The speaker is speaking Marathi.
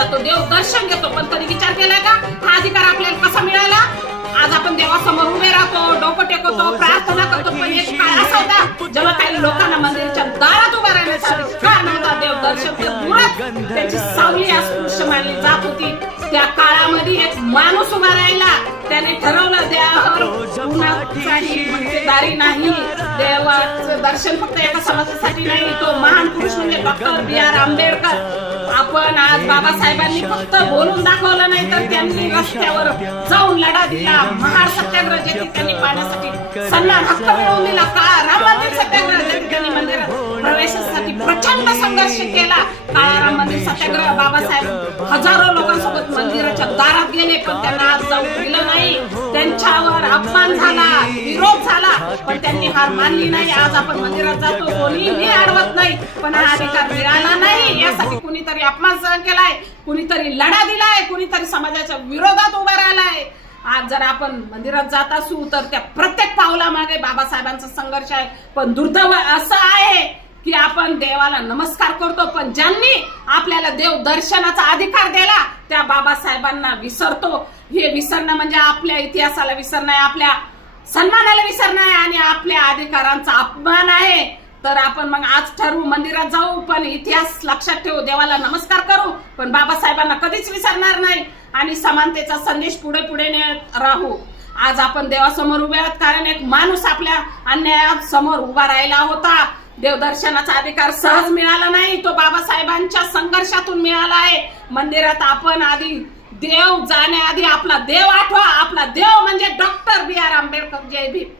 जातो, देव दर्शन घेतो, पण कधी विचार केला का हा अधिकार आपल्याला कसा मिळाला? आज आपण देवासमोर उभे राहतो, डोकं टेकवतो, प्रार्थना करतो, पण एक काळ असा होता जेव्हा काही लोकांना मंदिराच्या दारात उभा राहण्याचा अधिकार नव्हता. देव दर्शन दूरच त्याची सावली अस्पृश्य मानली जात होती. त्या काळामध्ये एक माणूस उभा राहिला, त्याने ठरवलं देवावर कुणाचाही मक्तेदारी नाही. देवाचं दर्शन फक्त एका समाजासाठी नाही. तो महान पुरुष म्हणजे डॉक्टर B.R. आंबेडकर. आपण आज बाबासाहेबांनी फक्त बोलून दाखवलं नाही, तर त्यांनी रस्त्यावर जाऊन लढा दिला. महाड सत्याग्रह जे त्यांनी पाहण्यासाठी सन्मान हक्क मिळवून दिला. काळा राम मंदिर सत्याग्रह जे त्यांनी मंदिरात प्रवेशासाठी प्रचंड संघर्ष केला. काळा राम मंदिर सत्याग्रह बाबासाहेब हजारो लोकांसोबत मंदिराच्या दारात गेले, पण त्यांना आज जाऊ दिलं नाही. त्यांच्यावर अपमान झाला, विरोध झाला, पण त्यांनी हार मानली नाही. आज आपण मंदिरात जातो, कोणीही अडवत नाही, पण हा अधिकार मिळाला नाही. यासाठी कुणीतरी अपमान सहन केलाय, कुणीतरी लढा दिलाय, कुणीतरी समाजाच्या विरोधात उभा राहिलाय. आज जर आपण मंदिरात जात असू तर त्या प्रत्येक पावलामागे बाबासाहेबांचा संघर्ष आहे. पण दुर्दैव असं आहे की आपण देवाला नमस्कार करतो, पण ज्यांनी आपल्याला देव दर्शनाचा अधिकार दिला त्या बाबासाहेबांना विसरतो. हे विसरणं म्हणजे आपल्या इतिहासाला विसरणं आहे, आपल्या सन्मानाला विसरणं आहे आणि आपल्या अधिकारांचा अपमान आहे. तर आपण मग आज ठरवू मंदिरात जाऊ, पण इतिहास लक्षात ठेवू, देवाला नमस्कार करू, पण बाबासाहेबांना कधीच विसरणार नाही आणि समानतेचा संदेश पुढे पुढे नेत राहू. आज आपण देवासमोर उभे आहोत कारण एक माणूस आपल्या अन्यायासमोर उभा राहिला होता. देवदर्शनाचा अधिकार सहज मिळाला नाही, तो बाबासाहेबांच्या संघर्षातून मिळाला आहे. मंदिरात आपण आधी देव जाण्याआधी आपला देव आठवा. आपला देव म्हणजे डॉक्टर B.R. आंबेडकर. जय भीम.